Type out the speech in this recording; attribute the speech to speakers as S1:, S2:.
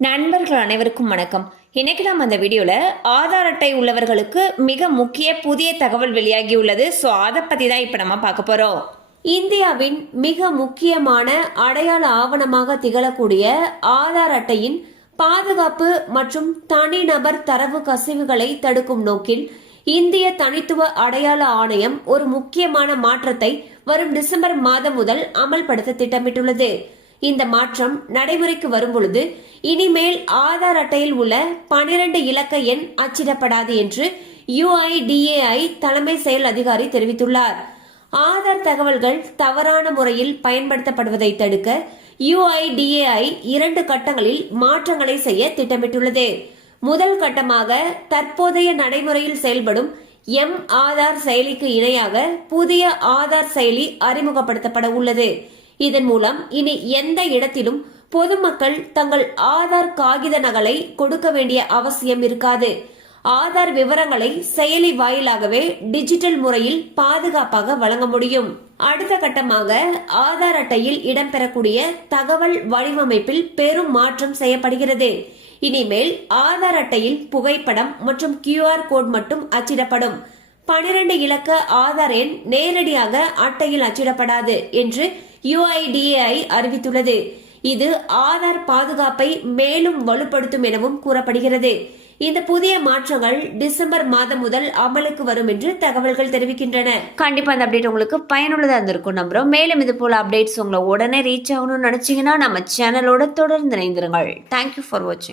S1: நண்பர்கள் அனைவருக்கும் வணக்கம். இன்னைக்கு நம்ம அந்த வீடியோவில் ஆதார் அட்டை உள்ளவர்களுக்கு மிக முக்கிய புதிய தகவல் வெளியாகியுள்ளது ஸோ அதை பற்றி தான் இப்போ நம்ம பார்க்க போகிறோம் இந்தியாவின் மிக முக்கியமான அடையாள ஆவணமாக திகழக்கூடிய ஆதார் அட்டையின் பாதுகாப்பு மற்றும் தனிநபர் தரவு கசிவுகளை தடுக்கும் நோக்கில் இந்திய தனித்துவ அடையாள ஆணையம் ஒரு முக்கியமான மாற்றத்தை வரும் டிசம்பர் மாதம் முதல் அமல்படுத்த திட்டமிட்டுள்ளது. இந்த மாற்றம் நடைமுறைக்கு வரும்பொழுது இனிமேல் ஆதார் அட்டையில் உள்ள பனிரெண்டு இலக்க எண் அச்சிடப்படாது என்று யுஐடிஏஐ தலைமை செயல் அதிகாரி தெரிவித்துள்ளார். ஆதார் தகவல்கள் தவறான முறையில் பயன்படுத்தப்படுவதை தடுக்க யுஐடிஏஐ இரண்டு கட்டங்களில் மாற்றங்களை செய்ய திட்டமிட்டுள்ளது. முதல் கட்டமாக தற்போதைய நடைமுறையில் செயல்படும் எம் ஆதார் செயலிக்கு இணையாக புதிய ஆதார் செயலி அறிமுகப்படுத்தப்பட உள்ளது. இதன் மூலம் இனி எந்த இடத்திலும் பொதுமக்கள் தங்கள் ஆதார் காகித நகலை கொடுக்க வேண்டிய அவசியம் இருக்காது. ஆதார் விவரங்களை செயலி வாயிலாகவே டிஜிட்டல் முறையில் பாதுகாப்பாக வழங்க முடியும். அடுத்த கட்டமாக ஆதார் அட்டையில் இடம்பெறக்கூடிய தகவல் வடிவமைப்பில் பெரும் மாற்றம் செய்யப்படுகிறது. இனிமேல் ஆதார் அட்டையில் புகைப்படம் மற்றும் கியூஆர் கோட் மட்டும் அச்சிடப்படும். பனிரெண்டு இலக்க ஆதார் எண் நேரடியாக அட்டையில் அச்சிடப்படாது என்று யுஐடிஏஐ அறிவித்துள்ளது. இது ஆதார் பாதுகாப்பை மேலும் வலுப்படுத்தும் எனவும் கூறப்படுகிறது. இந்த புதிய மாற்றங்கள் டிசம்பர் மாதம் முதல் அமலுக்கு வரும் என்று தகவல்கள் தெரிவிக்கின்றன. கண்டிப்பா அந்த அப்டேட் உங்களுக்கு பயனுள்ளதா இருந்திருக்கும் நம்புறோம். மேலும் இது போல அப்டேட்ஸ் உங்களை உடனே ரீச் ஆகணும்னு நினைச்சீங்கன்னா நம்ம சேனலோட தொடர்ந்து இணைந்திருங்கள். தேங்க்யூ ஃபார் வாட்சிங்